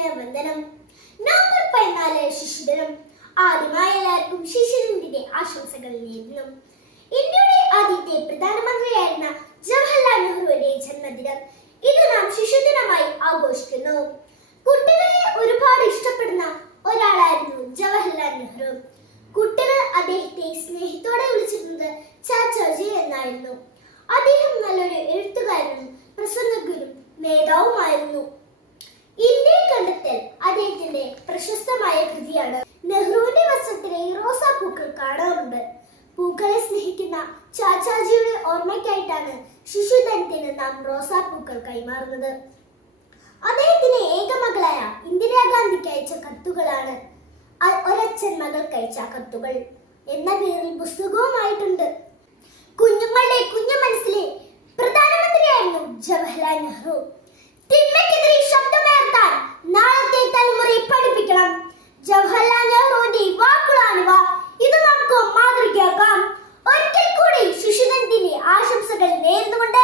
സ്നേഹവന്ദനം. നവംബർ 14 ശിശുദിനം. ആദ്യമായി എല്ലാവർക്കും ശിശുദിനത്തിന്റെ ആശംസകൾ നേരുന്നു. ഇന്ത്യയുടെ ആദ്യത്തെ പ്രധാനമന്ത്രിയായിരുന്ന ജവഹർലാൽ നെഹ്റുവിന്റെ ജന്മദിനം ഇത് നാം ശിശുദിനമായി ആഘോഷിക്കുന്നു. കുട്ടികളെ ഒരുപാട് ഇഷ്ടപ്പെടുന്ന ഒരാളായിരുന്നു ജവഹർലാൽ നെഹ്റു. കുട്ടികൾ അദ്ദേഹത്തെ സ്നേഹത്തോടെ വിളിച്ചിരുന്നത് ചാച്ചാജി എന്നായിരുന്നു. അദ്ദേഹം നല്ലൊരു എഴുത്തുകാരനും പ്രസംഗകനും നേതാവുമായിരുന്നു. ഇന്ത്യയെ കണ്ടെത്തൽ അദ്ദേഹത്തിന്റെ പ്രശസ്തമായ കൃതിയാണ്. നെഹ്റുവിന്റെ വസ്ത്രത്തിലെ റോസാപ്പൂക്കൾ കാണാറുണ്ട്. പൂക്കളെ സ്നേഹിക്കുന്ന ചാച്ചാജിയുടെ ഓർമ്മയ്ക്കായിട്ടാണ് ശിശുദിനത്തിന് നാം റോസാപ്പൂക്കൾ കൈമാറുന്നത്. അദ്ദേഹത്തിന്റെ ഏക മകളായ ഇന്ദിരാഗാന്ധിക്ക് അയച്ച കത്തുകളാണ് ഒരച്ഛൻ മകൾക്ക് അയച്ച കത്തുകൾ എന്ന പേരിൽ പുസ്തകവുമായിട്ടുണ്ട്. കുഞ്ഞുങ്ങളുടെ കുഞ്ഞു മനസ്സിലെ പ്രധാനമന്ത്രിയായിരുന്നു ജവഹർലാൽ നെഹ്റു. തിന്മയ്ക്കെതിരെ ശബ്ദമുയർത്താൻ നാളത്തെ തലമുറയെ പഠിപ്പിക്കണം. ജവഹർലാൽ നെഹ്റുവിന്റെ വാക്കുകളാണിവ. ഇത് നമുക്ക് മാതൃകയാക്കാം. ഒരിക്കൽ കൂടി ശിശുദിനത്തിന്റെ ആശംസകൾ നേർന്നുകൊണ്ട്